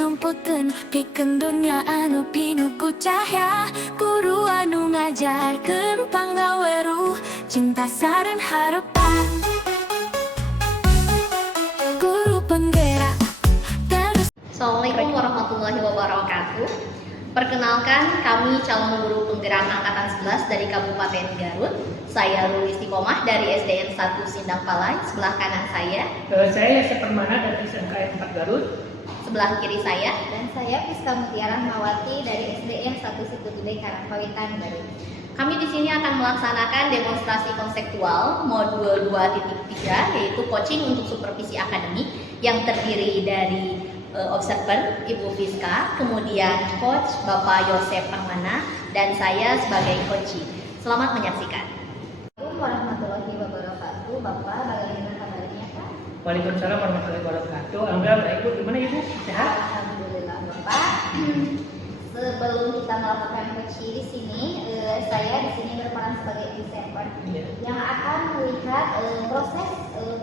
semputin pikeun dunia anu pinuku cahya. Guru anu ngajarkeun panggaweruh cinta sareng harepan. Guru penggerak terus. Assalamualaikum warahmatullahi wabarakatuh. Perkenalkan, kami calon guru penggerak angkatan 11 dari Kabupaten Garut. Saya Ruli Istiqomah dari SDN 1 Sindang Palai. Sebelah kanan saya. Saya Yasir Permana dari SMK 4 Garut. Sebelah kiri saya. Dan saya Piska Mutiara Mawati dari SDN 1 Situgede Karangpawitan Garut. Kami di sini akan melaksanakan demonstrasi konseptual modul 2.3, yaitu coaching untuk supervisi akademik yang terdiri dari observer Ibu Piska, kemudian coach Bapak Yosef Permana, dan saya sebagai coaching. Selamat menyaksikan. Assalamualaikum warahmatullahi wabarakatuh. Bapak, bagaimana kabarnya Kak? Waalaikumsalam warahmatullahi wabarakatuh. Alhamdulillah baik Bu. Gimana Ibu? Sehat? Alhamdulillah Bapak. Sebelum kita melakukan coaching di sini, saya di sini berperan sebagai observer yang akan melihat proses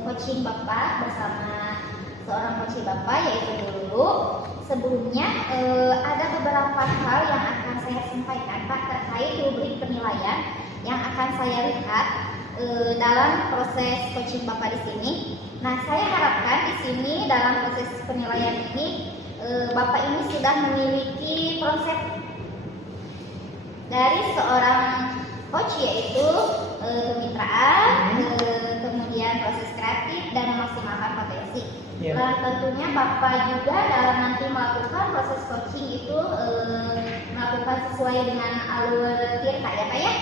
coaching Bapak bersama seorang coaching Bapak, yaitu dulu. Sebelumnya ada beberapa hal yang akan saya sampaikan Pak terkait rubrik penilaian yang akan saya lihat dalam proses coaching Bapak di sini. Nah, saya harapkan di sini dalam proses penilaian ini Bapak ini sudah memiliki konsep dari seorang coach, yaitu kemitraan, kemudian proses kreatif dan memaksimalkan potensi. Dan tentunya Bapak juga dalam nanti melakukan proses coaching itu melakukan sesuai dengan alur TIRTA ya Pak ya.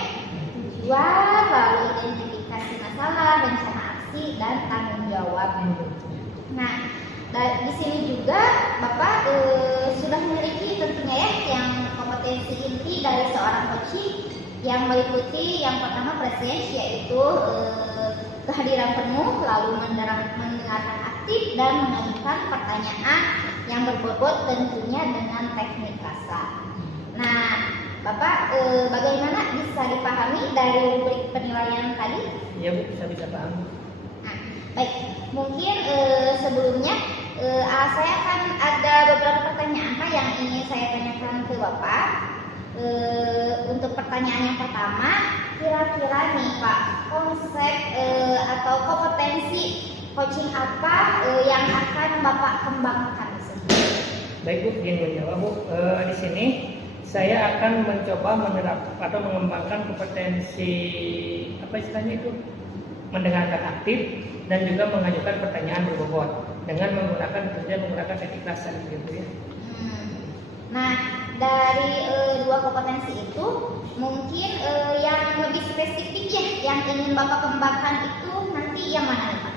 Tujuan, lalu identifikasi masalah, rencana aksi, dan tanggung jawab. Nah, di sini juga Bapak sudah memiliki tentunya ya yang kompetensi inti dari seorang coaching yang meliputi yang pertama presence, yaitu kehadiran penuh, lalu mendengarkan aktif dan mengajukan pertanyaan yang berbobot tentunya dengan teknik rasa. Nah, Bapak bagaimana bisa dipahami dari rubrik penilaian tadi? Iya Bu, bisa paham. Nah, baik, mungkin sebelumnya saya akan ada beberapa pertanyaan Pak yang ingin saya tanyakan ke Bapak. Untuk pertanyaan yang pertama, kira-kira nih Pak, konsep atau kompetensi coaching apa yang akan Bapak kembangkan di sini? Baik Bu, ingin menjawab Bu. Di sini saya akan mencoba menerapkan atau mengembangkan kompetensi apa istilahnya itu, mendengarkan aktif dan juga mengajukan pertanyaan berbobot dengan menggunakan teknik rasa gitu ya. Nah, dari dua kompetensi itu mungkin yang lebih spesifik ya yang ingin Bapak kembangkan itu nanti yang mana nih Pak?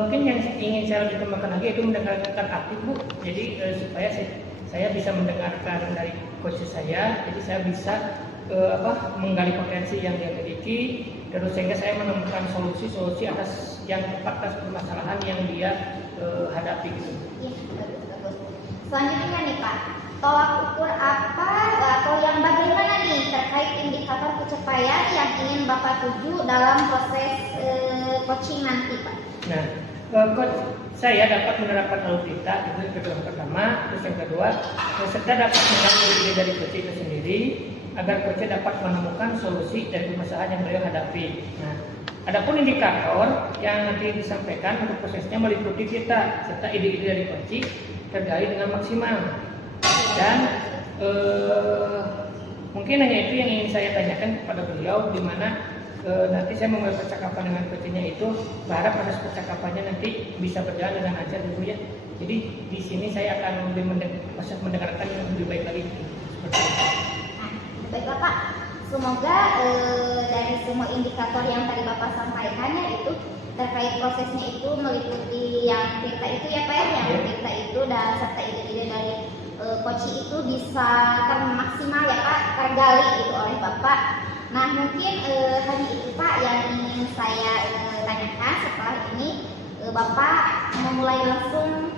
Mungkin yang ingin saya lebih kembangkan lagi itu mendengarkan aktif Bu. Jadi supaya saya bisa mendengarkan dari coach saya, jadi saya bisa menggali potensi yang dia miliki, terus sehingga saya menemukan solusi atas yang tepat atas permasalahan yang dia hadapi gitu. Iya, bagus. Selanjutnya nih Pak, tolak ukur apa atau yang bagaimana nih terkait indikator pencapaian yang ingin Bapak tuju dalam proses coaching nanti Pak? Nah, coach saya dapat menerapkan audita itu yang pertama, terus yang kedua, serta dapat menggali ide dari coach itu sendiri agar coach dapat menemukan solusi dari permasalahan yang beliau hadapi. Nah, adapun indikator yang nanti disampaikan untuk prosesnya meliputi kita serta ide-ide dari coach tergali dengan maksimal. Dan mungkin hanya itu yang ingin saya tanyakan kepada beliau, di mana nanti saya memulai percakapan dengan coachnya itu, berharap proses percakapannya nanti bisa berjalan dengan lancar dulu ya. Jadi di sini saya akan lebih proses mendengarkan yang lebih baik lagi. Nah, baiklah Pak. Semoga dari semua indikator yang tadi Bapak sampaikan ya itu terkait prosesnya itu meliputi yang TIRTA itu ya Pak ya, yang TIRTA itu dan serta ide-ide dari coach itu bisa termaksimal ya Pak, tergali itu oleh Bapak. Nah, mungkin hanya itu Pak yang ingin saya tanyakan. Setelah ini Bapak memulai langsung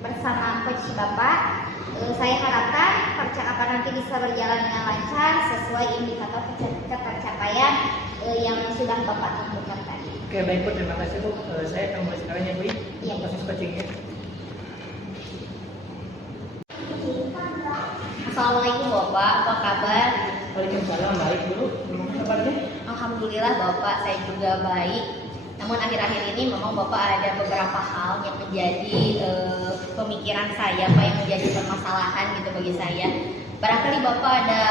bersama coach Bapak. Saya harapkan percakapan nanti bisa berjalan dengan lancar sesuai indikator ketercapaian yang sudah Bapak tentukan tadi. Oke, baik Bu, terima kasih Bu. Saya akan mulai sekarang ya Bu, proses coachingnya. Assalamualaikum Bapak, apa kabar? Waalaikumsalam, baik dulu. Gimana kabarnya? Alhamdulillah Bapak, saya juga baik. Namun akhir-akhir ini memang Bapak ada beberapa hal yang menjadi pemikiran saya, Pak, yang menjadi permasalahan gitu bagi saya. Barangkali Bapak ada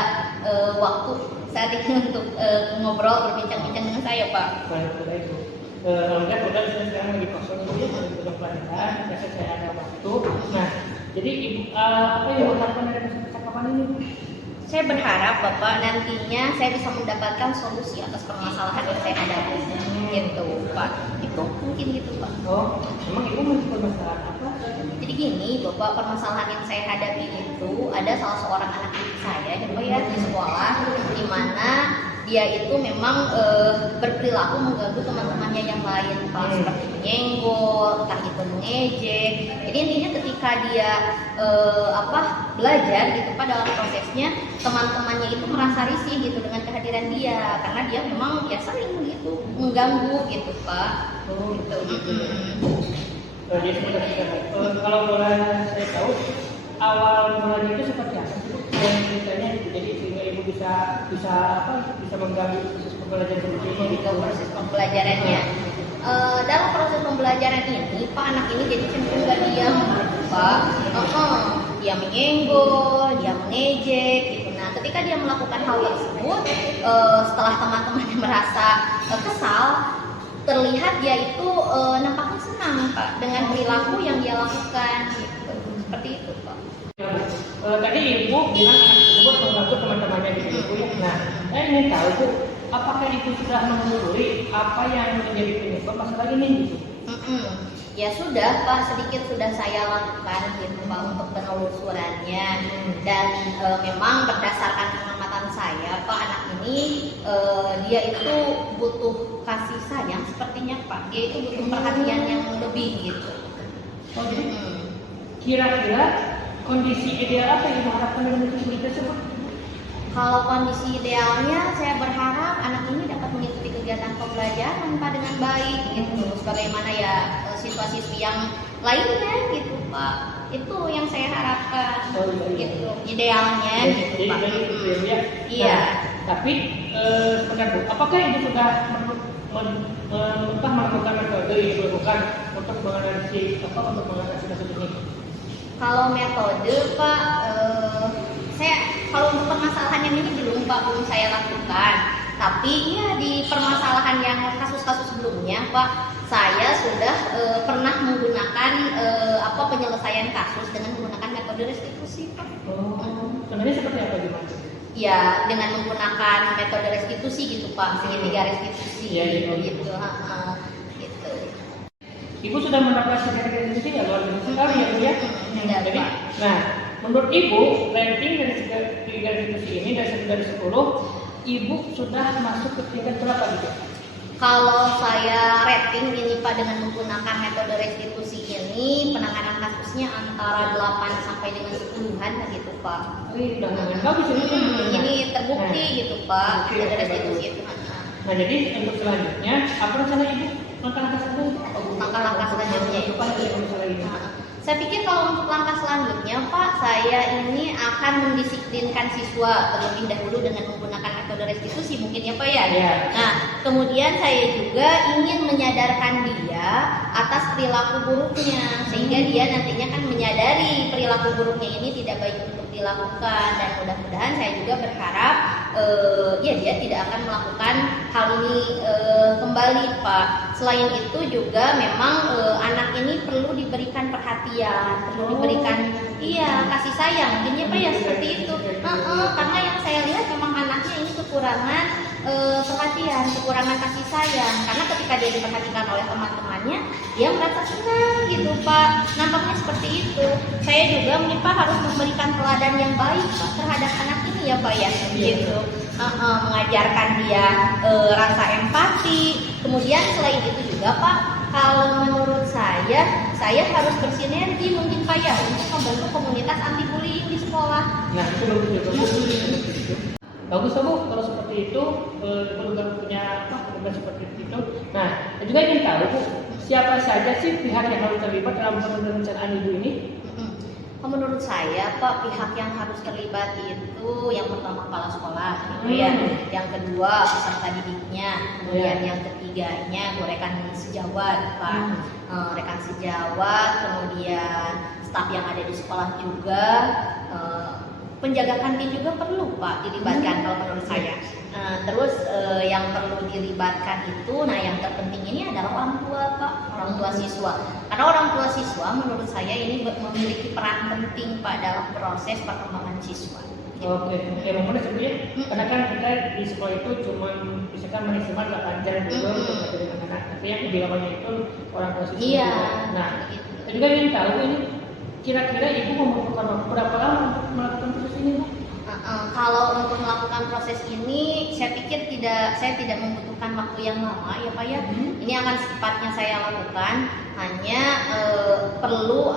waktu saat ini untuk ngobrol, berbincang-bincang dengan saya, Pak. Baik Bu. Alhamdulillah kebetulan saya sekarang lagi kosong dulu, lagi belum pelajaran, biasa saya ada waktu. Nah, jadi Ibu apa yang diharapkan dari percakapan ini? Saya berharap Bapak nantinya saya bisa mendapatkan solusi atas permasalahan yang saya hadapi. Gitu, Pak. Itu mungkin gitu, Pak. Oh, emang Ibu masih permasalahan apa? Jadi gini, Bapak, permasalahan yang saya hadapi itu ada salah seorang anak didik saya gitu ya di sekolah, di mana dia itu memang berperilaku mengganggu teman-temannya yang lain, Pak, seperti menyenggol, entah itu mengejek. Jadi intinya ketika dia belajar gitu Pak, dalam prosesnya teman-temannya itu merasa risih gitu dengan kehadiran dia, karena dia memang ya sering gitu mengganggu gitu Pak. Oh, Gitu. Jadi kalau boleh saya tahu awal mulanya itu seperti apa sih Bu? Dan ceritanya itu jadi sehingga Ibu bisa mengganggu proses pembelajaran seperti ini Ke proses pembelajarannya. Dalam proses pembelajaran ini, Pak, anak ini jadi cenderung gak diam, Pak. Dia menyenggol, dia mengejek, gitu. Nah, ketika dia melakukan hal tersebut, setelah teman-temannya merasa kesal, terlihat dia itu nampaknya senang, Pak, dengan perilaku yang dia lakukan, gitu. Seperti itu, Pak. Tadi Ibu bilang anak tersebut mengganggu teman-temannya gitu Ibu ya. Nah, saya ingin tahu Bu, apakah Ibu sudah menelusuri apa yang menjadi penyebab masalah ini gitu? Ya sudah Pak, sedikit sudah saya lakukan gitu Pak untuk penelusurannya, dan memang berdasarkan pengamatan saya Pak, anak ini dia itu butuh kasih sayang sepertinya Pak, dia itu butuh perhatian yang lebih gitu. Oh, jadi kira-kira kondisi ideal apa yang diharapkan dengan kondisi tersebut? Kalau kondisi idealnya, saya berharap anak ini dapat mengikuti kegiatan pembelajaran Pak dengan baik gitu, sebagaimana ya siswa-siswi yang lainnya gitu Pak. Itu yang saya harapkan gitu, idealnya gitu Pak. Ya. Iya. Nah, tapi sebentar Bu, apakah Ibu sudah melakukan metode yang dilakukan untuk menganalisis kasus ini? Kalau metode Pak, saya kalau untuk permasalahan yang ini belum saya lakukan. Tapi ya di permasalahan yang kasus-kasus sebelumnya Pak, saya sudah pernah menggunakan penyelesaian kasus dengan menggunakan metode restitusi Pak. Sebenarnya seperti apa gimana? Ya dengan menggunakan metode restitusi gitu Pak, segitiga restitusi gitu. Gitu. Ibu sudah mendapat sertifikat restitusi nggak? Luar biasa sekali ya Bu ya. Jadi, Pak. nah menurut Ibu ranking dari segitiga restitusi ini dari 10, Ibu sudah masuk ke tingkat berapa gitu? Kalau saya rating ini Pak dengan menggunakan metode restitusi ini, penanganan kasusnya antara 8 sampai dengan 10-an gitu Pak. Udah lumayan bagus ini. Ini terbukti gitu Pak, metode restitusi itu. Nah jadi untuk selanjutnya apa rencana Ibu langkah-langkah selanjutnya? Langkah-langkah selanjutnya itu Pak. Masalah ini. Saya pikir kalau untuk langkah selanjutnya Pak, saya ini akan mendisiplinkan siswa terlebih dahulu dengan menggunakan metode restitusi mungkin ya Pak ya. Iya. Nah, kemudian saya juga ingin menyadarkan dia atas perilaku buruknya, sehingga dia nantinya kan menyadari perilaku buruknya ini tidak baik untuk dilakukan, dan mudah-mudahan saya juga berharap ya dia tidak akan melakukan hal ini kembali Pak. Selain itu juga memang anak ini perlu diberikan perhatian, perlu diberikan kasih sayang, mungkin ya Pak ya seperti itu. Karena yang saya lihat memang anaknya ini kekurangan perhatian, kekurangan kasih sayang. Karena ketika dia diperhatikan oleh teman-temannya, dia merasa senang gitu Pak. Nampaknya seperti itu. Saya juga Pak harus memberikan teladan yang baik Pak terhadap anak ini ya Pak ya, gitu. Mengajarkan dia rasa empati. Kemudian selain itu juga Pak, kalau menurut saya harus bersinergi mungkin Pak ya untuk membentuk komunitas anti bullying di sekolah. Nah itu bagus Bu kalau seperti itu. Ibu juga punya program seperti itu. Nah saya juga ingin tahu Bu, siapa saja sih pihak yang harus terlibat dalam perencanaan Ibu ini? Menurut menurut saya Pak, pihak yang harus terlibat itu yang pertama kepala sekolah gitu ya, yang kedua peserta didiknya, kemudian yang ketiganya rekan sejawat Pak, rekan sejawat, kemudian staf yang ada di sekolah juga, penjaga kantin juga perlu Pak dilibatkan kalau menurut saya. Terus yang perlu dilibatkan itu, nah yang terpenting ini adalah orang tua Pak, orang tua siswa. Karena orang tua siswa menurut saya ini memiliki peran penting Pak dalam proses perkembangan siswa. Oke, ya benar sebenarnya. Karena kan kita di sekolah itu cuma misalkan maksimal 8 jam dulu untuk ngajarin anak-anak. Tapi yang lebih lamanya itu orang tua siswa. Iya. Nah, saya juga ingin tahu ini kira-kira ibu membutuhkan waktu berapa lama untuk melakukan proses ini, Pak? Kalau untuk melakukan proses ini, saya pikir saya tidak membutuhkan waktu yang lama ya Pak ya. Ini akan secepatnya saya lakukan, hanya perlu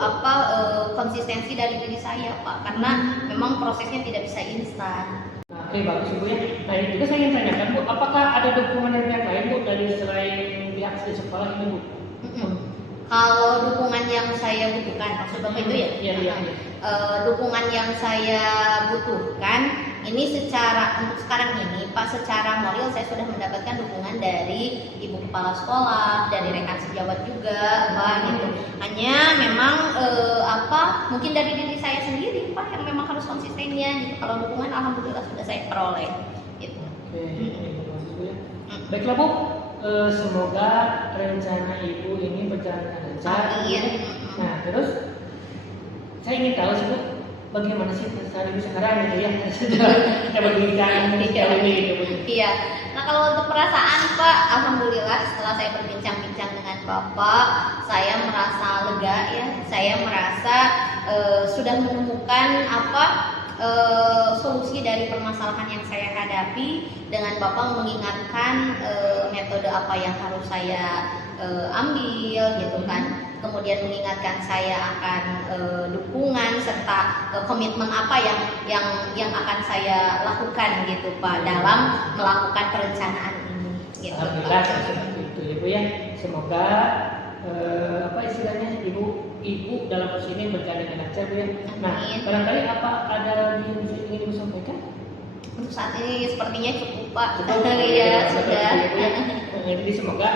konsistensi dari diri saya Pak, karena memang prosesnya tidak bisa instan. Nah, oke bagus Ibu ya. Nah ini juga saya ingin tanyakan Bu, apakah ada dukungan dari pihak lain Bu dari selain pihak di sekolah ini Bu? Kalau dukungan yang saya butuhkan, maksud Bapak itu ya? Iya. Dukungan yang saya butuhkan ini untuk sekarang ini Pak, secara moral saya sudah mendapatkan dukungan dari Ibu Kepala Sekolah, dari rekan sejawat juga Pak gitu. Hanya memang mungkin dari diri saya sendiri Pak yang memang harus konsistennya gitu. Kalau dukungan alhamdulillah sudah saya peroleh gitu. Oke, bagus Bu ya. Baiklah Bu, semoga rencana Ibu ini berjalan dengan lancar. Amin. Nah terus saya ingin tahu sih Bu, bagaimana sih pesan Ibu sekarang gitu ya? Kita berbincang kali ini gitu Bu. Iya. Nah kalau untuk perasaan Pak, alhamdulillah setelah saya berbincang-bincang dengan Bapak, saya merasa lega ya. Saya merasa sudah menemukan solusi dari permasalahan yang saya hadapi, dengan Bapak mengingatkan metode apa yang harus saya ambil gitu kan. Kemudian mengingatkan saya akan dukungan serta komitmen apa yang akan saya lakukan gitu Pak dalam melakukan perencanaan ini gitu. Alhamdulillah seperti itu ya Bu ya. Semoga istilahnya ibu dalam proses ini berjalan dengan lancar Bu ya. Nah, barangkali apa ada lagi yang ingin Ibu sampaikan? Untuk saat ini sepertinya cukup Pak. Cukup, Iya sudah. Jadi semoga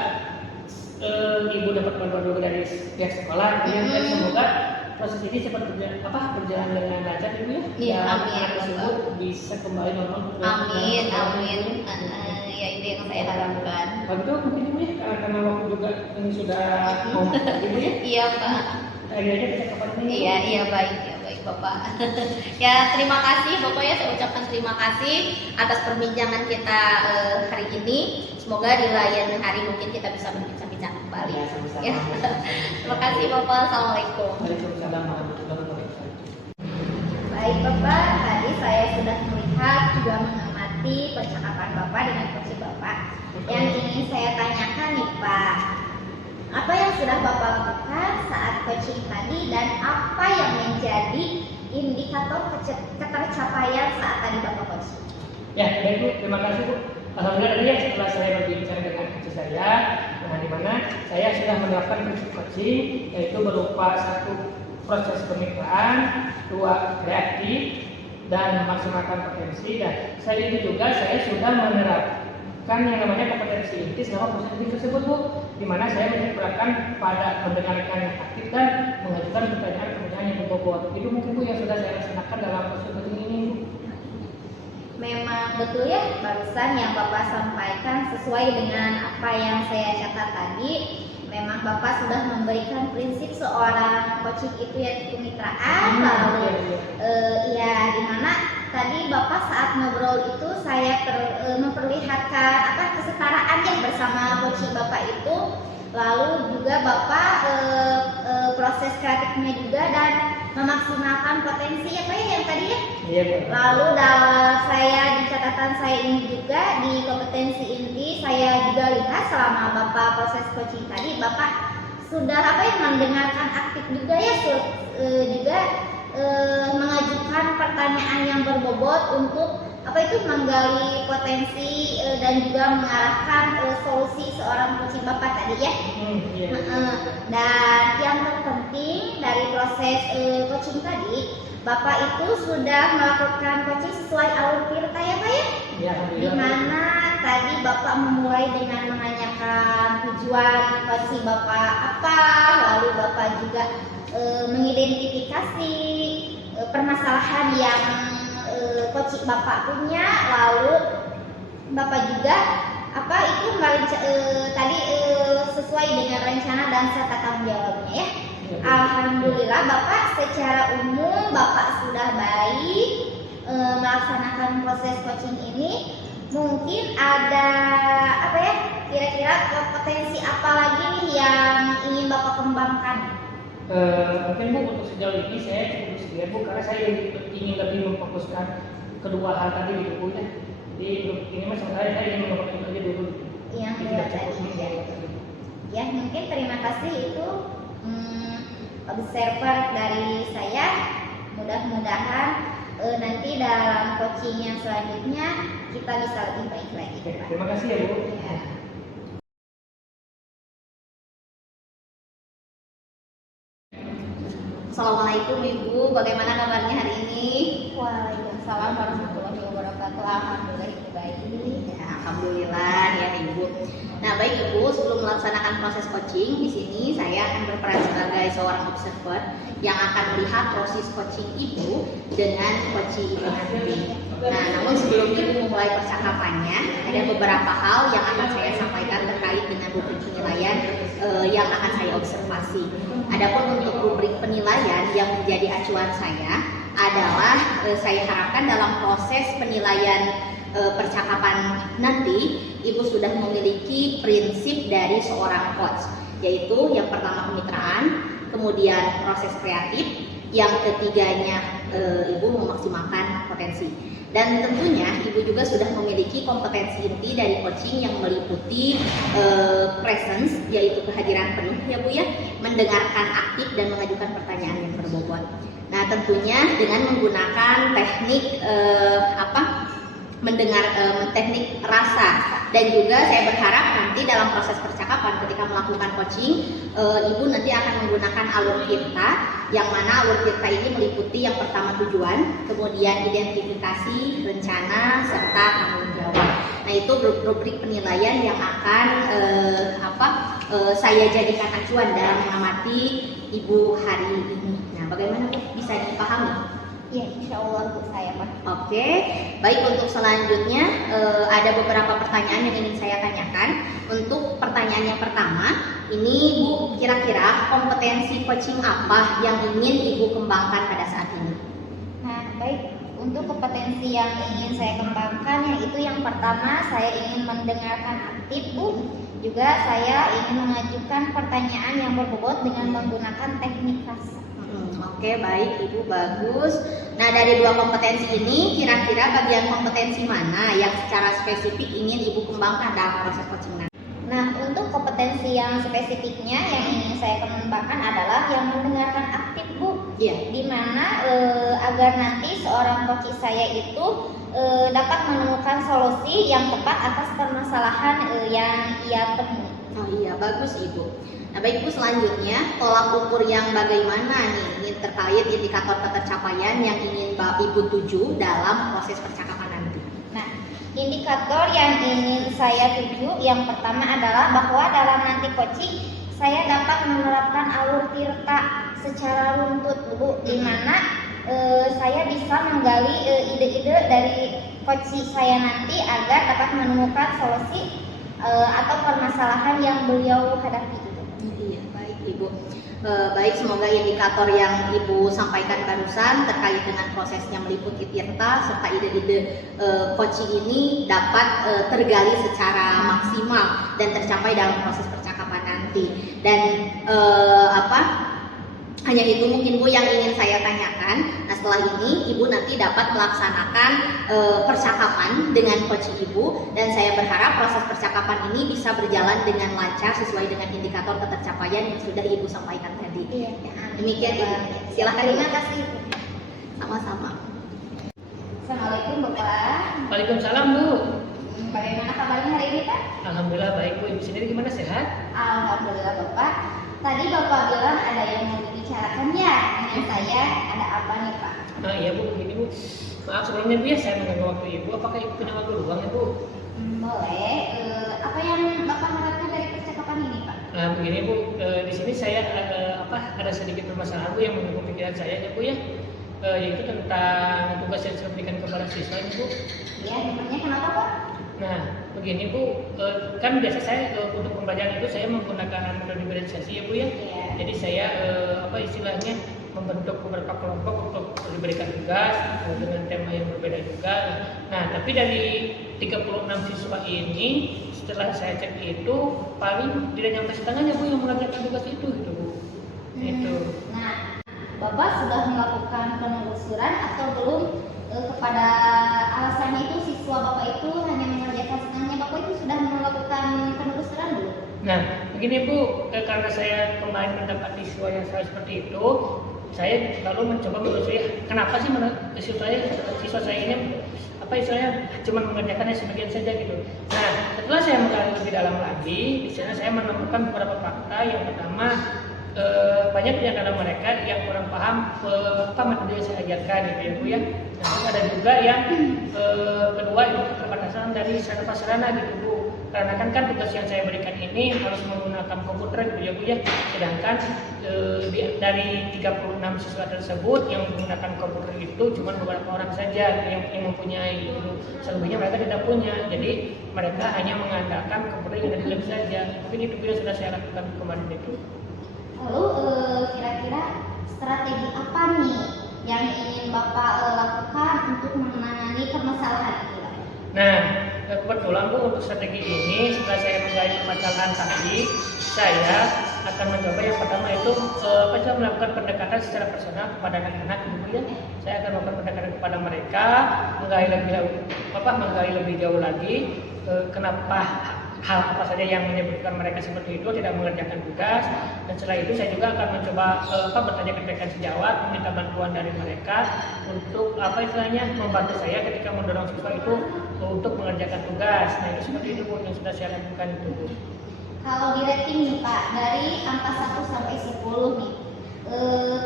Ibu dapat bantuan juga dari pihak sekolah ya, dan semoga proses ini cepat berjalan dengan lancar Ibu ya. Iya, dan amin. anak tersebut bisa kembali normal. Amin. Ya itu yang saya harapkan. Kalau itu mungkin Ibu ya, karena waktu juga ini sudah mau Ibu ya. Iya Pak. Akhirnya bisa kapan ini? Iya baik Bapak. Ya terima kasih Bapak ya, saya ucapkan terima kasih atas perbincangan kita hari ini. Semoga di lain hari mungkin kita bisa berbincang-bincang kembali. Ya, sama-sama. Ya. Terima kasih Bapak. Assalamualaikum. Waalaikumsalam warahmatullahi wabarakatuh. Baik Bapak, tadi saya sudah melihat juga mengamati percakapan Bapak dengan coach Bapak. Yang ingin saya tanyakan nih Pak, apa yang sudah Bapak lakukan saat coaching tadi dan apa yang menjadi indikator ketercapaian saat tadi Bapak coaching? Ya, baik Bu, terima kasih Bu. Alhamdulillah tadi ya setelah saya berbincang dengan coach saya, di mana saya sudah menerapkan prinsip coaching, yaitu berupa 1 proses pemikiran, 2 reaktif, dan memaksimalkan potensi. Dan saya sudah menerapkan yang namanya kompetensi inti selama proses ini tersebut Bu, di mana saya menerapkan pada mendengarkan yang aktif dan mengajukan pertanyaan yang berbobot. Itu mungkin Bu yang sudah saya laksanakan dalam proses coaching ini Bu. Memang betul ya, barusan yang Bapak sampaikan sesuai dengan apa yang saya catat tadi. Memang Bapak sudah memberikan prinsip seorang coaching itu yaitu kemitraan, lalu dimana tadi Bapak saat ngobrol itu saya memperlihatkan kesetaraan ya bersama coaching Bapak itu, lalu juga Bapak proses kreatifnya juga dan memaksimalkan potensi yang tadi ya. Iya, Bu. Lalu di catatan saya ini juga di kompetensi inti saya juga lihat selama Bapak proses coaching tadi Bapak sudah mendengarkan aktif juga ya, juga mengajukan pertanyaan yang berbobot untuk menggali potensi dan juga mengarahkan solusi seorang coaching Bapak tadi ya. Iya. Dan yang terpenting dari proses coaching tadi, Bapak itu sudah melakukan coaching sesuai alur tirta ya Pak ya? Ya, Di mana tadi Bapak memulai dengan menanyakan tujuan coaching Bapak apa, lalu Bapak juga mengidentifikasi permasalahan yang coaching Bapak punya, lalu Bapak juga tadi sesuai dengan rencana dan serta tanggung jawabnya ya. Alhamdulillah Bapak secara umum Bapak sudah baik melaksanakan proses coaching ini. Mungkin ada kira-kira potensi apa lagi nih yang ingin Bapak kembangkan? Mungkin Bu, untuk sejauh ini saya cukup sekian Bu, karena saya ingin lebih memfokuskan kedua hal tadi gitu Bu ya. Jadi untuk ini mas sementara saya ingin mengembangkan aja dulu. Yang Tidak kedua cukup tadi. ini. Ya mungkin terima kasih itu observer dari saya. Mudah-mudahan nanti dalam coaching yang selanjutnya kita bisa lebih baik lagi. Oke, terima kasih ya Bu. Ya. Assalamualaikum Ibu, bagaimana kabarnya hari ini? Waalaikumsalam warahmatullahi wabarakatuh. Alhamdulillah itu baik. Ya, alhamdulillah ya Ibu. Nah baik Ibu, sebelum melaksanakan proses coaching di sini saya akan berperan sebagai seorang observer yang akan melihat proses coaching Ibu dengan coaching Ibu nanti. Nah namun sebelum Ibu memulai percakapannya, ada beberapa hal yang akan saya sampaikan terkait dengan rubrik penilaian yang akan saya observasi. Adapun untuk rubrik penilaian yang menjadi acuan saya adalah saya harapkan dalam proses penilaian percakapan nanti Ibu sudah memiliki prinsip dari seorang coach, yaitu yang pertama kemitraan, kemudian proses kreatif, yang ketiganya Ibu memaksimalkan potensi. Dan tentunya Ibu juga sudah memiliki kompetensi inti dari coaching yang meliputi presence, yaitu kehadiran penuh ya Bu ya, mendengarkan aktif dan mengajukan pertanyaan yang berbobot. Nah tentunya dengan menggunakan teknik teknik rasa, dan juga saya berharap nanti dalam proses percakapan ketika melakukan coaching Ibu nanti akan menggunakan alur tirta, yang mana alur tirta ini meliputi yang pertama tujuan, kemudian identifikasi, rencana, serta tanggung jawab. Nah itu rubrik penilaian yang akan saya jadikan acuan dalam mengamati Ibu hari ini. Nah bagaimana Bu, bisa dipahami? Ya insya Allah Bu, saya Pak. Oke, baik, untuk selanjutnya ada beberapa pertanyaan yang ingin saya tanyakan. Untuk pertanyaan yang pertama, ini Bu, kira-kira kompetensi coaching apa yang ingin Ibu kembangkan pada saat ini? Nah baik, untuk kompetensi yang ingin saya kembangkan, yaitu yang pertama saya ingin mendengarkan aktif Bu. Juga saya ingin mengajukan pertanyaan yang berbobot dengan menggunakan teknik rasa. Oke, baik Ibu, bagus. Nah dari dua kompetensi ini, kira-kira bagian kompetensi mana yang secara spesifik ingin Ibu kembangkan dalam proses coaching nanti? Nah untuk kompetensi yang spesifiknya yang ingin saya kembangkan adalah yang mendengarkan aktif Bu. Iya. Dimana agar nanti seorang coach saya itu dapat menemukan solusi yang tepat atas permasalahan yang ia temui. Oh iya, bagus Ibu. Nah baik Bu, selanjutnya tolak ukur yang bagaimana nih ini terkait indikator ketercapaian yang ingin Ibu tuju dalam proses percakapan nanti? Nah, indikator yang ingin saya tuju yang pertama adalah bahwa dalam nanti coaching saya dapat menerapkan alur tirta secara runtut Bu, di mana saya bisa menggali ide-ide dari coach saya nanti agar dapat menemukan solusi atau permasalahan yang beliau hadapi. Iya, baik Ibu. Baik, semoga indikator yang Ibu sampaikan barusan terkait dengan prosesnya meliputi tirta serta ide-ide coaching ini dapat tergali secara maksimal dan tercapai dalam proses percakapan nanti. Dan hanya itu mungkin Bu yang ingin saya tanyakan. Nah setelah ini Ibu nanti dapat melaksanakan percakapan dengan coach Ibu, dan saya berharap proses percakapan ini bisa berjalan dengan lancar sesuai dengan indikator ketercapaian yang sudah Ibu sampaikan tadi. Iya. Ya, demikian Ibu. Silakan. Terima kasih. Sama-sama. Assalamualaikum Bapak. Waalaikumsalam Bu. Bagaimana kabarnya hari ini Pak? Alhamdulillah baik Bu. Ibu sendiri gimana, sehat? Alhamdulillah Bapak. Tadi Bapak bilang ada yang mau dibicarakan ya dengan saya. Ada apa nih Pak? Nah iya Bu, begini Bu. Maaf sebelumnya Bu ya, saya mengganggu waktu Ibu. Apakah Ibu punya waktu luang ya Bu? Boleh. Apa yang Bapak harapkan dari percakapan ini, Pak? Nah begini Bu, di sini saya ada sedikit permasalahan Bu yang mengganggu pikiran saya ya Bu ya. Yaitu tentang tugas yang saya berikan kepada siswa ini Bu. Ya, memangnya kenapa, Pak? Nah begini Bu, kan biasa saya untuk pembelajaran itu saya menggunakan metode diferensiasi ya Bu ya. Iya. Jadi saya istilahnya membentuk beberapa kelompok untuk diberikan tugas dengan tema yang berbeda juga. Nah, tapi dari 36 siswa ini setelah saya cek itu paling tidak nyampe setengahnya Bu yang mengerjakan tugas itu gitu Bu. Itu. Nah, Bapak sudah melakukan penelusuran atau belum kepada alasannya itu siswa Bapak itu hanya mengerjakan setengahnya, Bapak itu sudah melakukan penelusuran belum? Nah, begini Bu, karena saya kemarin mendapat siswa yang seperti itu, saya lalu mencoba menelusuri kenapa sih siswa saya ini istilahnya cuma mengerjakannya sebagian saja gitu. Nah, setelah saya menggali lebih dalam lagi, di sana saya menemukan beberapa fakta. Yang pertama, banyak di antara mereka yang kurang paham apa metode yang saya ajarkan gitu ya Bu ya. Nah, terus ada juga yang kedua itu keterbatasan dari sarana gitu Bu. Karena kan tugas yang saya berikan ini harus menggunakan komputer gitu ya Bu ya. Sedangkan dari 36 siswa tersebut yang menggunakan komputer itu cuma beberapa orang saja yang mempunyai itu. Selebihnya mereka tidak punya. Jadi mereka hanya mengandalkan komputer yang ada di lab saja. Mungkin itu yang sudah saya lakukan kemarin itu. Lalu kira-kira strategi apa nih yang ingin Bapak lakukan untuk menangani permasalahan ini, Pak? Nah, kebetulan Bu untuk strategi ini setelah saya menggali permasalahan tadi, saya akan mencoba yang pertama itu melakukan pendekatan secara personal kepada anak-anak Bu ya. Saya akan melakukan pendekatan kepada mereka, menggali lebih jauh lagi kenapa hal apa saja yang menyebabkan mereka seperti itu tidak mengerjakan tugas. Dan setelah itu saya juga akan mencoba bertanya ketika sejawat, meminta bantuan dari mereka untuk membantu saya ketika mendorong siswa itu untuk mengerjakan tugas. Nah itu seperti itu Bu yang sudah saya lakukan itu Bu. Kalau di rating nih Pak, dari angka 1 sampai 10 nih,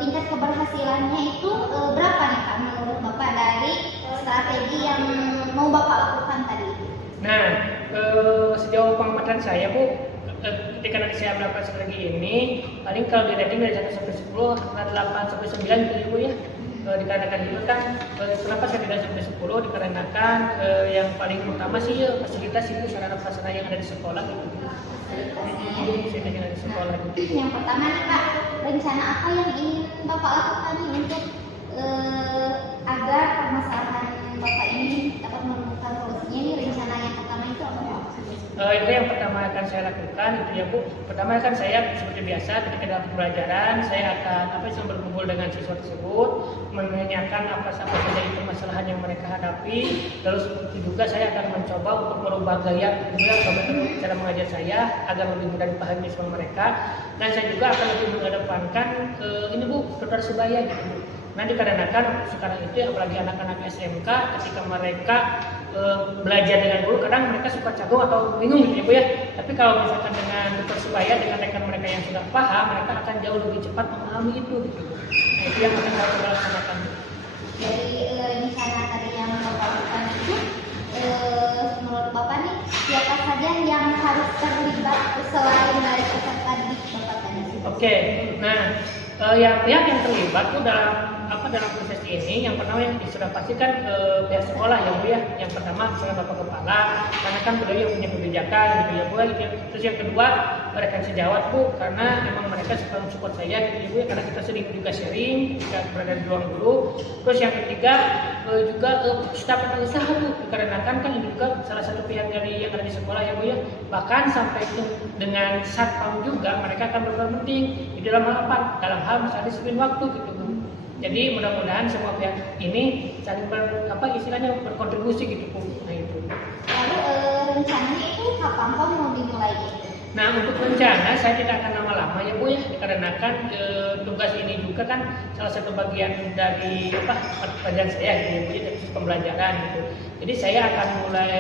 tingkat keberhasilannya itu berapa nih Pak menurut Bapak dari strategi yang mau Bapak lakukan tadi? Nah, sejauh pengamatan saya Bu, ketika nanti saya melakukan strategi ini, paling kalau di rating dari 1 sampai 10, 8 sampai 9 gitu ya Bu ya. Dikarenakan juga kan, kenapa saya tidak sampai 10? Dikarenakan yang paling utama sih ya fasilitas itu sarana prasarana yang ada di sekolah gitu. Fasilitas yang ada di sekolah gitu. Yang pertama nih Pak, rencana apa yang ingin Bapak lakukan nih untuk agar permasalahan Bapak ini dapat menemukan solusinya? Ini rencana yang pertama itu apa Pak? Itu yang pertama akan saya lakukan itu ya Bu. Pertama kan saya seperti biasa ketika dalam pembelajaran saya akan berkumpul dengan siswa tersebut, menanyakan apa saja itu permasalahan yang mereka hadapi. Terus juga saya akan mencoba untuk merubah gaya cara mengajar saya agar lebih mudah dipahami siswa mereka. Dan saya juga akan lebih mengedepankan ini Bu, tutor sebaya gitu Bu. Nah dikarenakan sekarang itu apalagi anak-anak SMK ketika mereka belajar dengan guru kadang mereka suka canggung atau bingung gitu ya Bu ya. Tapi kalau misalkan dengan tutor sebaya dengan rekan mereka yang sudah paham, mereka akan jauh lebih cepat memahami itu gitu. Nah itu yang akan kita laksanakan. Dari rencana tadi yang Bapak lakukan itu, menurut Bapak nih siapa saja yang harus terlibat selain dari peserta didik Bapak tadi? Oke, nah yang pihak yang terlibat itu dalam proses ini yang pertama yang sudah pasti kan pihak sekolah ya Bu ya. Yang pertama misalnya Bapak Kepala, karena kan beliau yang punya kebijakan gitu ya Bu. Terus yang kedua rekan sejawat Bu, karena memang mereka suka support saya gitu ya Bu ya, karena kita sering juga sharing ketika berada di ruang guru. Terus yang ketiga juga staf usaha Bu, dikarenakan kan ini juga salah satu pihak dari yang ada di sekolah ya Bu ya. Bahkan sampai dengan satpam juga mereka akan berperan penting di dalam hal apa? Dalam hal misalnya disiplin waktu gitu Bu. Jadi mudah-mudahan semua pihak ini saling istilahnya berkontribusi gitu Bu. Nah itu. Lalu rencananya itu kapan Pak mau dimulai gitu? Nah untuk rencana saya tidak akan lama-lama ya Bu ya, dikarenakan tugas ini juga kan salah satu bagian dari pelajaran saya gitu ya Bu ya, dari pembelajaran gitu. Jadi saya akan mulai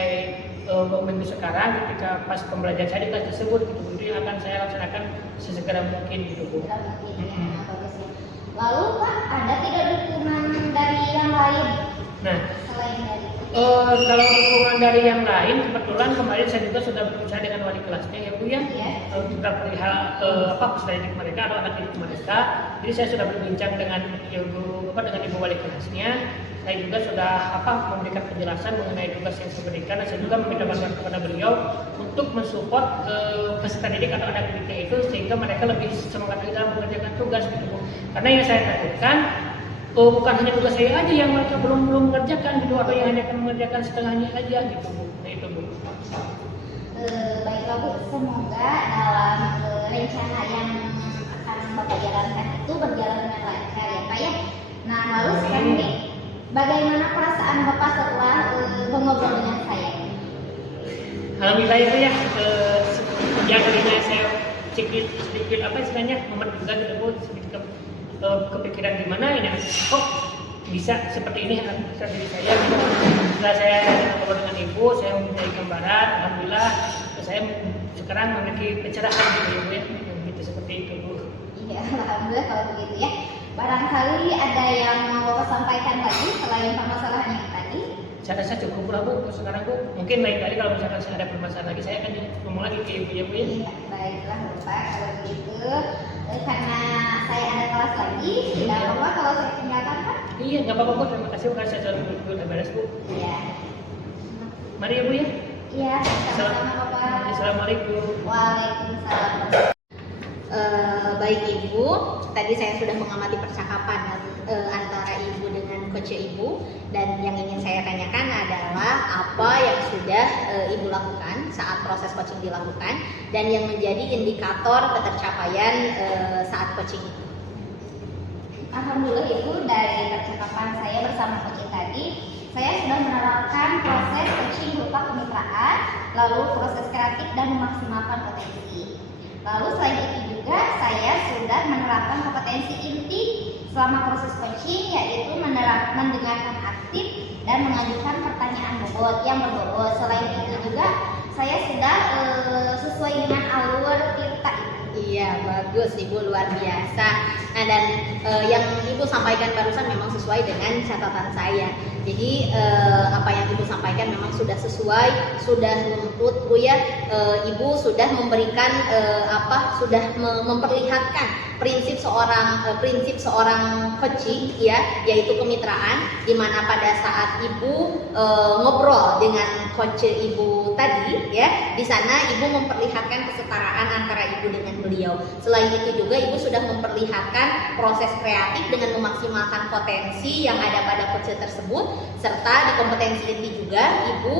minggu sekarang ketika pas pembelajaran saya di kelas tersebut gitu. Itu yang akan saya laksanakan sesegera mungkin gitu Bu. Lalu Pak, ada tidak dukungan dari Kalau dukungan dari yang lain, kebetulan kemarin saya juga sudah berbicara dengan wali kelasnya ya Bu ya, Iya. tentang perihal peserta didik mereka atau anak didik mereka. Jadi saya sudah berbincang dengan dengan ibu wali kelasnya. Saya juga sudah memberikan penjelasan mengenai tugas yang saya berikan, dan saya juga meminta bantuan kepada beliau untuk mensupport peserta didik atau anak didiknya itu sehingga mereka lebih semangat lagi dalam mengerjakan tugas gitu Bu. Karena yang saya takutkan bukan hanya tugas saya aja yang mereka belum mengerjakan gitu, atau yang hanya akan mengerjakan setengahnya aja gitu Bu. Nah itu Bu. Baiklah Bu, semoga dalam rencana yang akan Bapak jalankan itu berjalan dengan lancar ya Pak ya. Nah lalu sekarang nih, bagaimana perasaan Bapak setelah mengobrol dengan saya? Alhamdulillah ya Bu ya, yang tadinya saya sedikit apa istilahnya memperduga gitu Bu, sedikit kepikiran gimana ini kok bisa seperti ini anak diri saya gitu. Setelah saya ngobrol dengan ibu, saya mempunyai gambaran, alhamdulillah saya sekarang memiliki pencerahan gitu ya Bu ya, gitu seperti itu Bu. Iya, alhamdulillah kalau begitu ya. Barangkali ada yang mau Bapak sampaikan lagi selain permasalahan yang tadi? Saya rasa cukup lah Bu sekarang Bu. Mungkin lain kali kalau misalkan saya ada permasalahan lagi, saya akan ngomong lagi ke ibu ya Bu ya. Iya, baiklah Bapak kalau begitu. Karena saya ada kelas lagi, tidak apa-apa kalau saya tinggalkan Pak? Iya, nggak apa-apa Bu. Terima kasih Bu, karena saya sudah beres Bu. Iya. Mari ya Bu ya. Iya, sama-sama Bapak. Assalamualaikum. Waalaikumsalam. Baik Ibu, tadi saya sudah mengamati percakapan antara Ibu dengan coach Ibu, dan yang ingin saya tanyakan adalah apa yang sudah Ibu lakukan saat proses coaching dilakukan dan yang menjadi indikator ketercapaian saat coaching itu. Alhamdulillah Ibu, dari percakapan saya bersama coaching tadi, saya sudah menerapkan proses coaching berupa kemitraan, lalu proses kreatif dan memaksimalkan potensi. Lalu selain itu juga saya sudah menerapkan kompetensi inti selama proses coaching, yaitu mendengarkan aktif dan mengajukan pertanyaan bobot yang berbobot. Selain itu juga saya sudah sesuai dengan alur tirta. Iya, bagus Ibu, luar biasa. Nah, dan yang Ibu sampaikan barusan memang sesuai dengan catatan saya. Jadi apa yang Ibu sampaikan memang sudah sesuai, sudah runtut Bu ya. Ibu sudah memberikan sudah memperlihatkan prinsip seorang coaching ya, yaitu kemitraan, di mana pada saat Ibu ngobrol dengan coach Ibu tadi ya, di sana Ibu memperlihatkan kesetaraan antara Ibu dengan beliau. Selain itu juga Ibu sudah memperlihatkan proses kreatif dengan memaksimalkan potensi yang ada pada coach tersebut, serta di kompetensi inti juga Ibu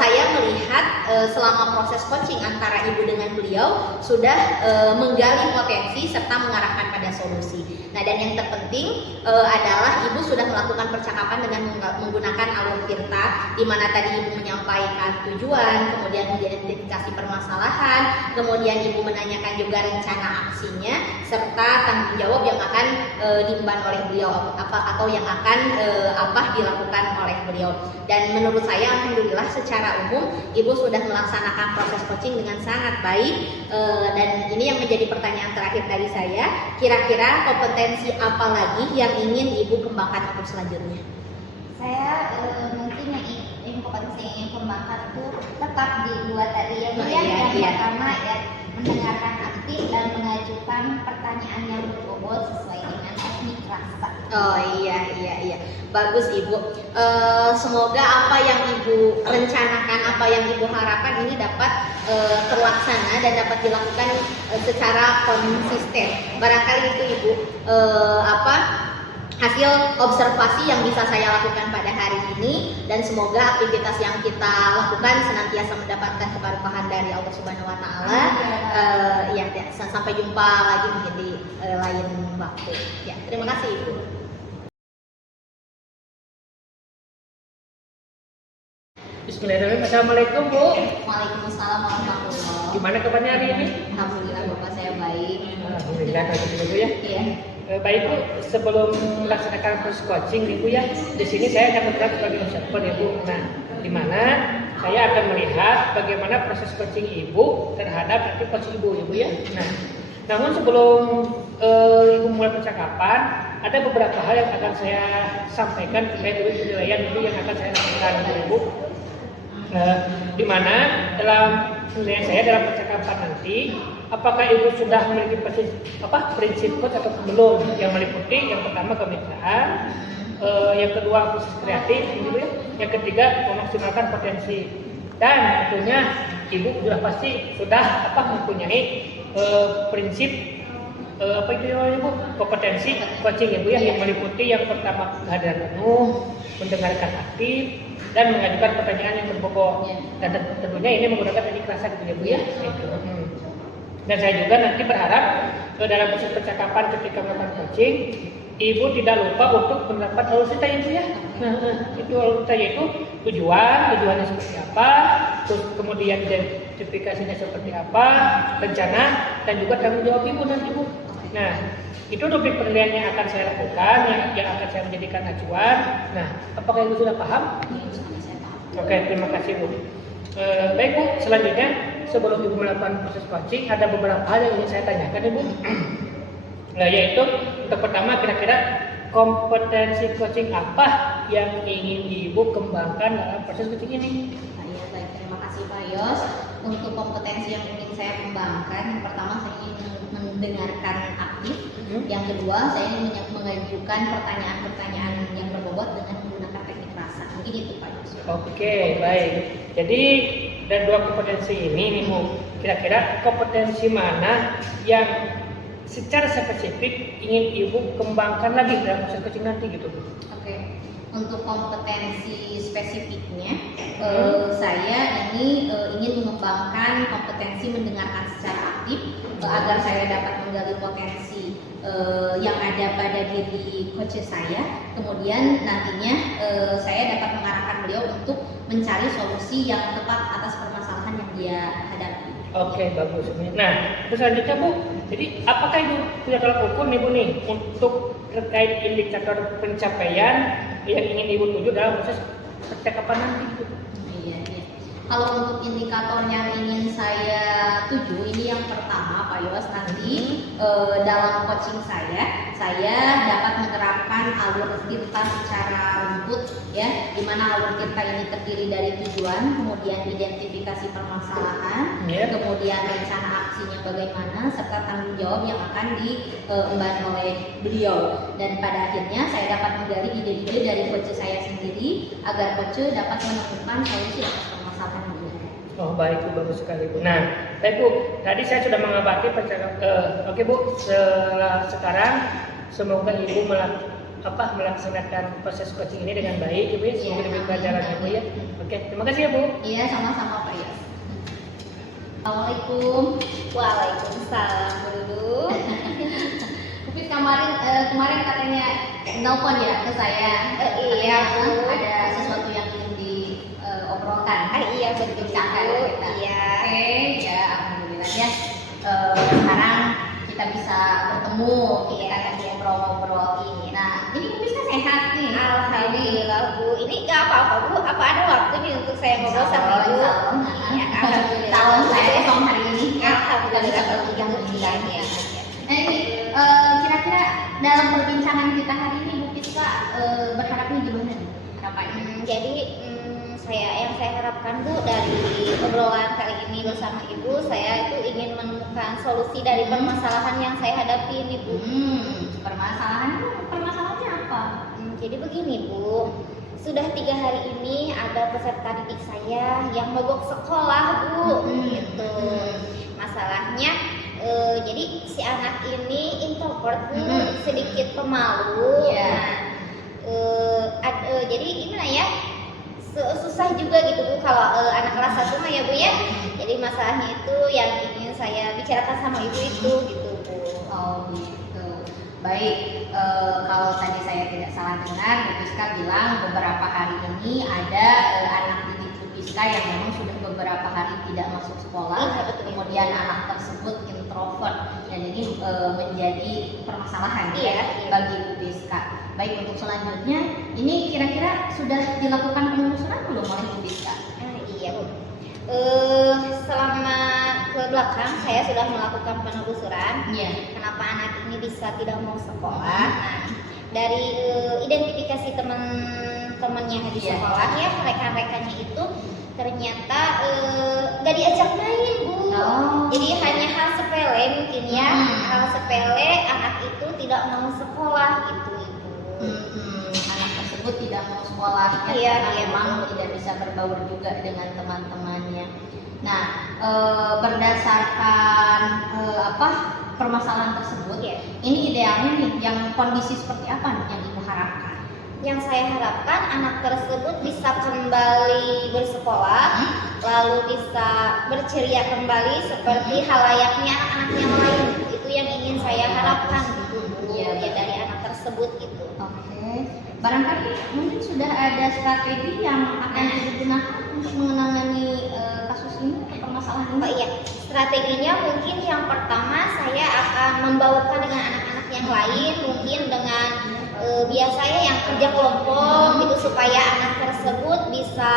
saya melihat selama proses coaching antara Ibu dengan beliau sudah menggali potensi serta mengarahkan pada solusi. Nah, dan yang terpenting adalah Ibu sudah melakukan percakapan dengan menggunakan alur tirta, di mana tadi Ibu menyampaikan tujuan, kemudian mengidentifikasi permasalahan, kemudian Ibu menanyakan juga rencana aksinya, serta tanggung jawab yang akan diemban oleh beliau atau yang akan dilakukan oleh beliau. Dan menurut saya alhamdulillah secara umum Ibu sudah melaksanakan proses coaching dengan sangat baik. Dan ini yang menjadi pertanyaan terakhir dari saya, kira-kira kompetensi apa lagi yang ingin Ibu kembangkan untuk selanjutnya? Saya mungkin yang kompetensi yang ingin kembangkan itu tetap di dua tadi ya, yang pertama ya mendengarkan aktif dan mengajukan pertanyaan yang berbobot sesuai dengan teknik rasa. Oh iya, bagus Ibu. Semoga apa yang Ibu rencanakan, apa yang Ibu harapkan ini dapat terlaksana dan dapat dilakukan secara konsisten. Barangkali itu Ibu hasil observasi yang bisa saya lakukan pada hari ini, dan semoga aktivitas yang kita lakukan senantiasa mendapatkan keberkahan dari Allah Subhanahu wa taala. Sampai jumpa lagi menjadi lain waktu. Ya, terima kasih Ibu. Bismillahirrahmanirrahim. Assalamualaikum Bu. Waalaikumsalam warahmatullahi wabarakatuh. Gimana kabarnya hari ini? Alhamdulillah Bapak saya baik. Alhamdulillah kalau gitu Bu ya. Iya. Baik Bu, sebelum melaksanakan proses coaching nih Bu ya, di sini saya akan bergerak sebagai observer ya Bu. Nah, di mana saya akan melihat bagaimana proses coaching Ibu terhadap aktif coaching Ibu ya Bu ya. Nah, namun sebelum Ibu mulai percakapan, ada beberapa hal yang akan saya sampaikan terkait dengan penilaian ini yang akan saya lakukan Ibu. Di mana dalam penilaian saya dalam percakapan nanti, apakah Ibu sudah memiliki prinsip coach atau belum, yang meliputi yang pertama kemitraan, yang kedua proses kreatif, gitu ya. Yang ketiga memaksimalkan potensi, dan tentunya Ibu sudah pasti sudah mempunyai prinsip itu ya Bu, kompetensi coaching ya Bu ya, yang meliputi yang pertama kehadiran penuh, mendengarkan aktif, dan mengajukan pertanyaan yang berbobot. Dan tentunya ini menggunakan teknik rasa gitu ya Bu ya. Dan saya juga nanti berharap dalam proses percakapan ketika melakukan coaching, Ibu tidak lupa untuk menerapkan alusita ya Bu ya. Itu alusita yaitu tujuannya seperti apa, terus kemudian identifikasinya seperti apa, rencana, dan juga tanggung jawab Ibu nanti Bu. Nah, itu topik penilaian yang akan saya lakukan, yang akan saya menjadikan acuan. Nah, apakah Ibu sudah paham? Oke, terima kasih Bu. Baik Bu, selanjutnya sebelum Ibu melakukan proses coaching, ada beberapa hal yang ingin saya tanyakan Ibu. Nah, yaitu untuk pertama, kira-kira kompetensi coaching apa yang ingin Ibu kembangkan dalam proses coaching ini? Baik, terima kasih Pak Yos. Untuk kompetensi yang ingin saya kembangkan, yang pertama saya ingin mendengarkan aktif. Yang kedua, saya ingin mengajukan pertanyaan-pertanyaan yang berbobot dengan menggunakan teknik rasa. Mungkin itu Pak Yos. Oke, baik. Jadi dari dua kompetensi ini nih Bu, kira-kira kompetensi mana yang secara spesifik ingin Ibu kembangkan lagi dalam proses coaching nanti gitu Bu? Oke. Untuk kompetensi spesifiknya, saya ini ingin mengembangkan kompetensi mendengarkan secara aktif agar saya dapat menggali potensi yang ada pada diri coach saya. Kemudian nantinya saya dapat mengarahkan beliau untuk mencari solusi yang tepat atas permasalahan yang dia hadapi. Oke, bagus. Nah, terus selanjutnya Bu, jadi apakah Ibu punya tolak ukur nih Bu nih untuk terkait indikator pencapaian yang ingin Ibu tuju dalam proses percakapan nanti Bu? Iya. Kalau untuk indikator yang ingin saya tuju, ini yang pertama Pak Yos, nanti dalam coaching saya dapat menerapkan alur tirta secara rumput ya, di mana alur tirta ini terdiri dari tujuan, kemudian identifikasi permasalahan, kemudian rencana aksinya bagaimana, serta tanggung jawab yang akan diemban oleh beliau. Dan pada akhirnya saya dapat menggali ide-ide dari coach saya sendiri agar coach dapat menemukan solusi atas permasalahan ini. Oh baik Bu, bagus sekali Bu. Nah, baik Bu, tadi saya sudah mengamati percakapan. Oke Bu, sekarang semoga Ibu melaksanakan proses coaching ini dengan baik Ibu ya. Semoga diberi pelajaran Ibu ya. Oke, terima kasih ya Bu. Iya, sama-sama Pak Yos. Assalamualaikum. Waalaikumsalam dulu. Tapi kemarin katanya nelpon ya ke saya. Iya, Bu. Ada sesuatu yang ingin diobrolkan. Iya betul Bu. Iya. Oke, ya alhamdulillah ya. Sekarang kita bisa bertemu, kita ngobrol-ngobrol ini. Nah, ini bisa sehat nih. Alhamdulillah Bu. Ini nggak apa-apa Bu. Apa ada waktu nih untuk saya ngobrol sama Ibu? Iya, alhamdulillah. Tahun saya kosong hari ini. Alhamdulillah. Kita bisa berbincang ya. Nah ini kira-kira dalam perbincangan kita hari ini Bu Piska berharapnya gimana nih harapannya? Jadi yang saya harapkan Bu dari obrolan kali ini bersama Ibu, saya itu ingin menemukan solusi dari permasalahan yang saya hadapi ini Bu. Permasalahannya apa? Jadi begini Bu, sudah 3 hari ini ada peserta didik saya yang mogok sekolah Bu. Gitu. Masalahnya jadi si anak ini introvert Bu, sedikit pemalu. Jadi gimana ya? Susah juga gitu Bu kalau anak kelas 1 mah ya Bu ya. Jadi masalahnya itu yang ingin saya bicarakan sama Ibu itu gitu Bu. Oh gitu. Baik, kalau tadi saya tidak salah dengar, Bu Piska bilang beberapa hari ini ada anak didik Bu Piska yang memang sudah beberapa hari tidak masuk sekolah. Kemudian anak tersebut introvert, dan ini menjadi permasalahan bagi Bu Piska. Baik, untuk selanjutnya, ini kira-kira sudah dilakukan penelusuran belum oleh Bu Piska? Iya Bu. Selama ke belakang saya sudah melakukan penelusuran. Iya. Kenapa anak ini bisa tidak mau sekolah? Nah, dari identifikasi teman-temannya di Iya. sekolah ya, rekan-rekannya itu ternyata gak diajak main, Bu. Oh. Jadi hanya hal sepele mungkin ya, hal sepele anak itu tidak mau sekolah gitu, Ibu. Anak tersebut tidak mau sekolah ya, Iya, karena iya. memang tidak bisa berbaur juga dengan teman-temannya. Nah, berdasarkan permasalahan tersebut, Iya. ini idealnya nih yang kondisi seperti apa nih yang Ibu harapkan? Yang saya harapkan anak tersebut bisa kembali bersekolah, lalu bisa berceria kembali seperti halayaknya anak-anak yang lain. Itu yang ingin saya harapkan gitu, Bu. Iya. Ya, dari anak tersebut gitu. Oke, barangkali mungkin sudah ada strategi yang akan digunakan untuk menangani kasus ini atau permasalahan Oh ini? iya, strateginya mungkin yang pertama saya akan membaurkan dengan anak-anak yang lain, mungkin dengan biasanya yang kerja kelompok gitu supaya anak tersebut bisa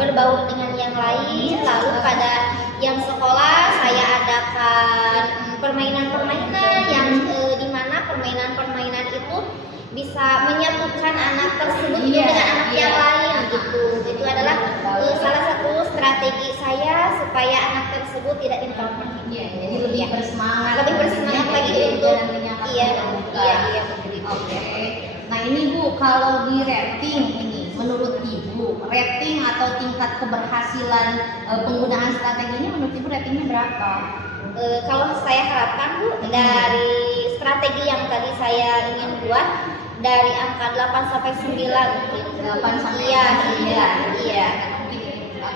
berbaur dengan yang lain. Lalu pada yang sekolah saya adakan permainan-permainan yang dimana permainan-permainan itu bisa menyatukan anak tersebut Iya, dengan anak iya. yang lain gitu. Itu adalah salah satu strategi saya supaya anak tersebut tidak introvert. Iya, jadi lebih bersemangat, Lebih bersemangat ya, lagi jadi untuk dan menyatakan iya, terbuka. iya betul. Oke. Nah ini Bu, kalau di rating ini, menurut Ibu, rating atau tingkat keberhasilan penggunaan strategi ini menurut Ibu ratingnya berapa? Kalau saya harapkan Bu, dari strategi yang tadi saya ingin buat dari angka 8 sampai 9 mungkin. 8 sampai Iya, 9. iya.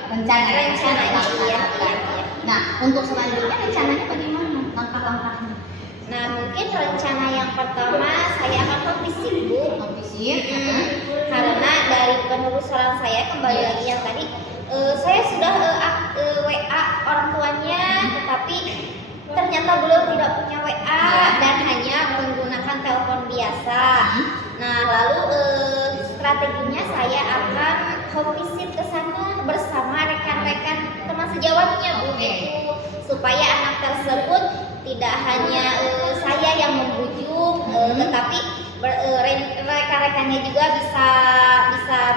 Rencananya. Rencananya iya. Nah, untuk selanjutnya rencananya bagaimana? Langkah-langkahnya? Nah, mungkin rencana yang pertama saya akan memvisit Bu. Visit. Karena dari penelusuran saya kembali Iya. lagi yang tadi saya sudah WA orang tuanya, tetapi ternyata beliau tidak punya WA dan hanya menggunakan telepon biasa. Nah, lalu strateginya saya akan home visit ke sana bersama rekan-rekan teman sejawatnya Bu, Oke. gitu. Supaya anak tersebut tidak hanya saya yang membujuk, tetapi rekan-rekannya juga bisa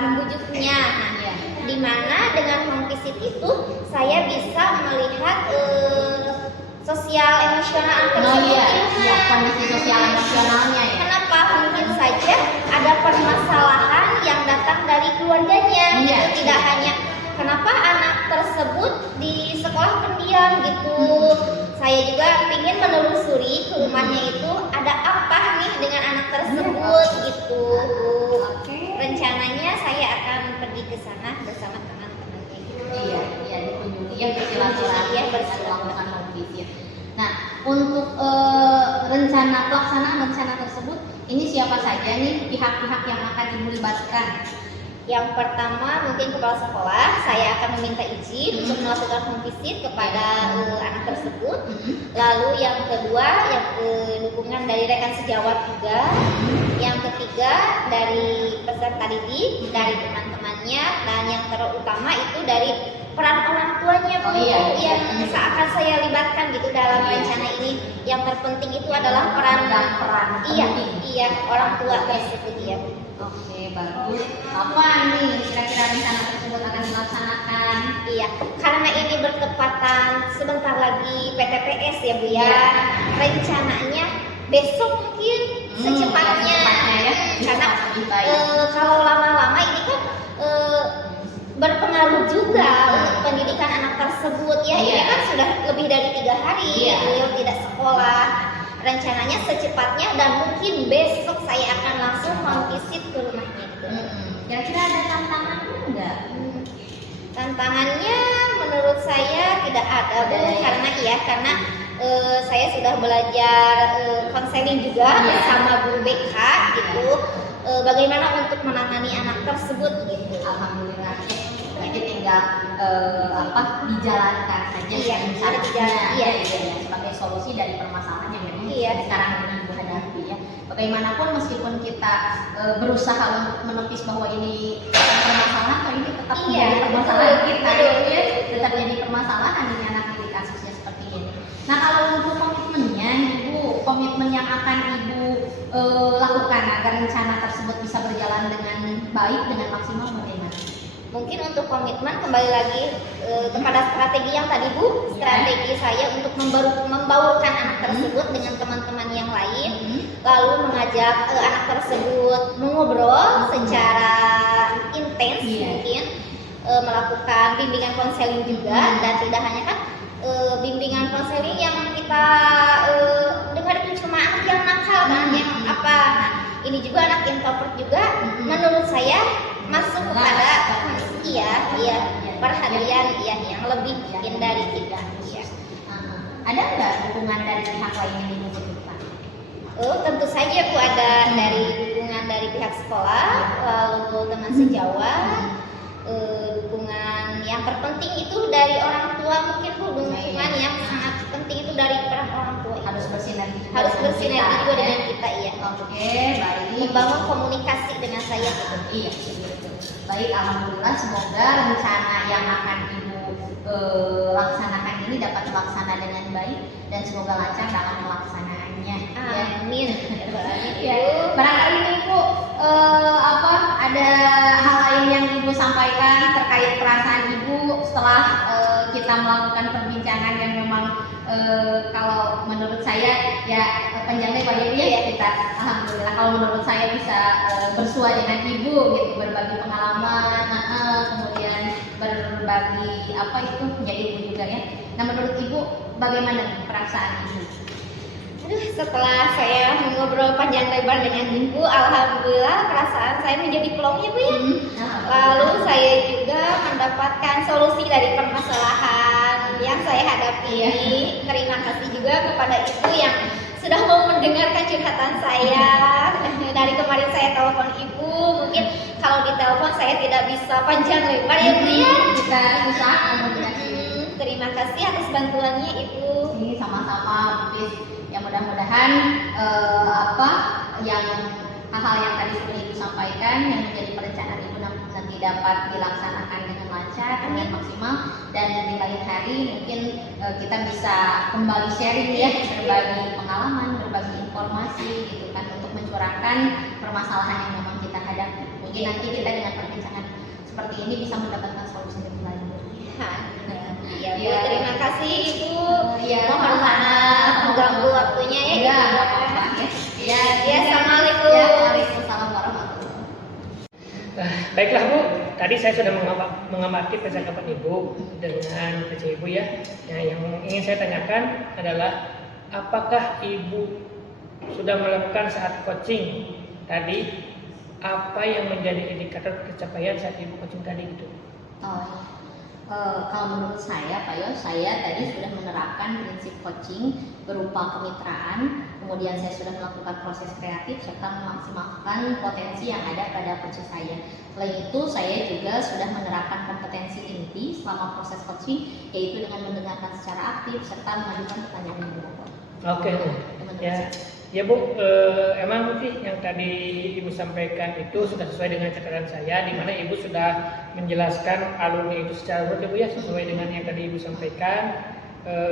membujuknya. Nah, Iya. di mana dengan home visit itu saya bisa melihat sosial emosional anak Oh tersebut. iya, Iya. iya, kondisi sosial emosionalnya ya. Kenapa mungkin saja ada permasalahan yang datang dari keluarganya, Iya. gitu. Tidak hanya kenapa anak tersebut di sekolah pendiam gitu. Saya juga ingin menelusuri ke rumahnya itu ada apa nih dengan anak tersebut gitu. Oke. Rencananya saya akan pergi ke sana bersama teman-temannya. Iya, iya dikunjungi ya bersilaturahmi Iya, melakukan home visit. Nah, untuk rencana pelaksanaan rencana tersebut, ini siapa saja nih pihak-pihak yang akan dilibatkan? Yang pertama mungkin kepala sekolah, saya akan meminta izin untuk melakukan home visit kepada anak tersebut. Lalu yang kedua, yang dukungan dari rekan sejawat juga. Yang ketiga dari peserta didik, dari teman-temannya, dan yang terutama itu dari peran orang tuanya Bu, Oh, iya. yang akan saya libatkan gitu dalam rencana ini. Yang terpenting itu adalah peran iya, penting. iya orang tua tersebut ya. Oke, bagus. Apa nih kira-kira rencana tersebut akan dilaksanakan? Iya, karena ini bertepatan sebentar lagi PTPS ya Bu ya. Iya. Rencananya besok mungkin secepatnya. ya. Karena Lebih baik. kalau lama-lama ini kan berpengaruh juga untuk pendidikan anak tersebut ya. Ini Iya. kan sudah lebih dari 3 hari Iya. beliau tidak sekolah. Rencananya secepatnya dan mungkin besok saya akan langsung home visit ke rumahnya gitu. Kira-kira ada tantangannya enggak? Tantangannya menurut saya tidak ada Bu, Tidak ada, ya? karena saya sudah belajar konseling juga Iya. bersama guru BK gitu. Bagaimana untuk menangani anak tersebut gitu. Alhamdulillah. Berarti tinggal dijalankan saja Iya, caranya, dijalankan. Iya. sebagai solusi dari permasalahan yang memang Iya. sekarang ini Ibu hadapi ya. Bagaimanapun meskipun kita berusaha untuk menepis bahwa ini permasalahan, kok ini tetap Iya, menjadi permasalahan betul, kita, betul. ya, tetap jadi permasalahan ini anak didik kasusnya seperti ini. Nah, kalau untuk komitmennya, Ibu, komitmen yang akan Ibu lakukan agar rencana tersebut bisa berjalan dengan baik, dengan maksimal bagaimana? Mungkin untuk komitmen kembali lagi kepada strategi yang tadi Bu, strategi saya untuk membaurkan anak tersebut dengan teman-teman yang lain, lalu mengajak anak tersebut mengobrol secara intens mungkin, melakukan bimbingan konseling juga, dan tidak hanya kan bimbingan konseling yang kita dengar itu cuma anak yang nakal kan, yang apa. Nah, ini juga anak introvert juga, menurut saya masuk kepada perhatian yang lebih mungkin dari kita. Ada nggak dukungan dari pihak lain yang Ibu butuhkan? Tentu saja Bu, ada dari dukungan dari pihak sekolah, lalu teman sejawat, dukungan yang terpenting itu dari orang tua mungkin Bu, dukungan yang sangat penting itu dari peran orang tua. Harus bersinergi juga Harus dengan bersinergi kita, juga ya. dengan kita, iya. Oke, baik. Membangun komunikasi dengan saya. Iya, betul. Baik, alhamdulillah semoga rencana yang akan Ibu laksanakan ini dapat terlaksana dengan baik dan semoga lancar dalam pelaksanaannya. Amin. Ya, barangkali ini Ibu ada hal lain yang Ibu sampaikan terkait perasaan Ibu setelah kita melakukan perbincangan yang memang kalau menurut saya ya panjang lebar ya kita alhamdulillah kalau menurut saya bisa bersua dengan Ibu gitu, berbagi pengalaman, kemudian berbagi apa itu menjadi Ibu juga ya. Nah, menurut Ibu bagaimana perasaan Ibu? Setelah saya mengobrol panjang lebar dengan Ibu, alhamdulillah perasaan saya menjadi plong ya Bu ya. Lalu saya juga mendapatkan solusi dari permasalahan yang saya hadapi. Terima kasih juga kepada Ibu yang sudah mau mendengarkan curhatan saya. Dari kemarin saya telepon Ibu, mungkin kalau ditelepon saya tidak bisa panjang lebar ya Bu ya. Kita bisa Terima kasih atas bantuannya Ibu. ini sama-sama Bu. Ya mudah-mudahan hal-hal yang tadi sudah Ibu sampaikan yang menjadi perencanaan Ibu nanti dapat dilaksanakan dengan lancar, dengan maksimal, dan di lain hari mungkin kita bisa kembali sharing ya, berbagi pengalaman, berbagi informasi gitu kan, untuk mencurahkan permasalahan yang memang kita hadapi. Mungkin nanti kita dengan perbincangan seperti ini bisa mendapatkan solusi yang lain. Ya Bu, terima kasih Ibu. Ya, Mohon maaf mengganggu waktunya ya. Ya, Assalamualaikum. Ya, waalaikumsalam warahmatullahi. Baiklah Bu, tadi saya sudah mengamati percakapan Ibu dengan PC Ibu ya. Nah, yang ingin saya tanyakan adalah apakah Ibu sudah melakukan saat coaching tadi, apa yang menjadi indikator pencapaian saat Ibu coaching tadi gitu? Kalau menurut saya Pak Yos, saya tadi sudah menerapkan prinsip coaching berupa kemitraan, kemudian saya sudah melakukan proses kreatif serta memaksimalkan potensi yang ada pada coach saya. Selain itu, saya juga sudah menerapkan kompetensi inti selama proses coaching, yaitu dengan mendengarkan secara aktif serta mengajukan pertanyaan yang beragam. Oke, ya Bu, emang sih yang tadi Ibu sampaikan itu sudah sesuai dengan catatan saya, di mana Ibu sudah menjelaskan alurnya itu secara urut ya Bu ya, sesuai dengan yang tadi Ibu sampaikan,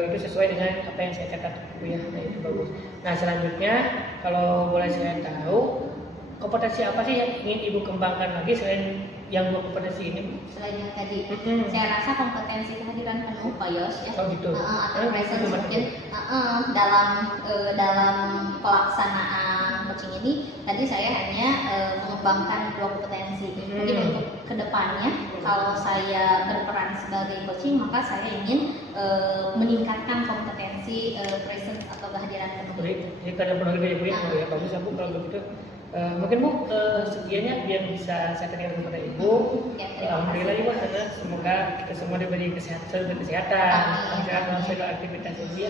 itu sesuai dengan apa yang saya catat Bu ya, nah itu bagus. Nah selanjutnya kalau boleh saya tahu, kompetensi apa sih yang ingin Ibu kembangkan lagi selain yang dua kompetensi ini Bu? Selain yang tadi, saya rasa kompetensi kehadiran penuh Pak Yos ya, Oh gitu. atau presence mungkin dalam pelaksanaan coaching ini tadi saya hanya mengembangkan dua kompetensi. Mungkin untuk kedepannya kalau saya berperan sebagai coaching, maka saya ingin meningkatkan kompetensi presence atau kehadiran penuh. Jadi kada penuh ya Bu ya, ya bagus ya Bu kalau begitu. Mungkin Bu, sekiannya biar bisa saya tanyakan kepada Ibu. Alhamdulillah Ibu, karena semoga kita semua diberi kesehatan, lancar dalam segala aktivitas Ibu ya.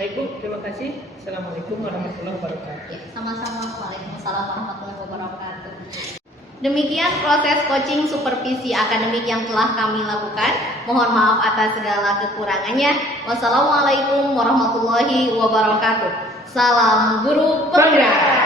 Baik Bu, terima kasih. Assalamualaikum warahmatullahi wabarakatuh. Ya, sama-sama. Waalaikumsalam warahmatullahi wabarakatuh. Demikian proses coaching supervisi akademik yang telah kami lakukan. Mohon maaf atas segala kekurangannya. Wassalamualaikum warahmatullahi wabarakatuh. Salam guru penggerak.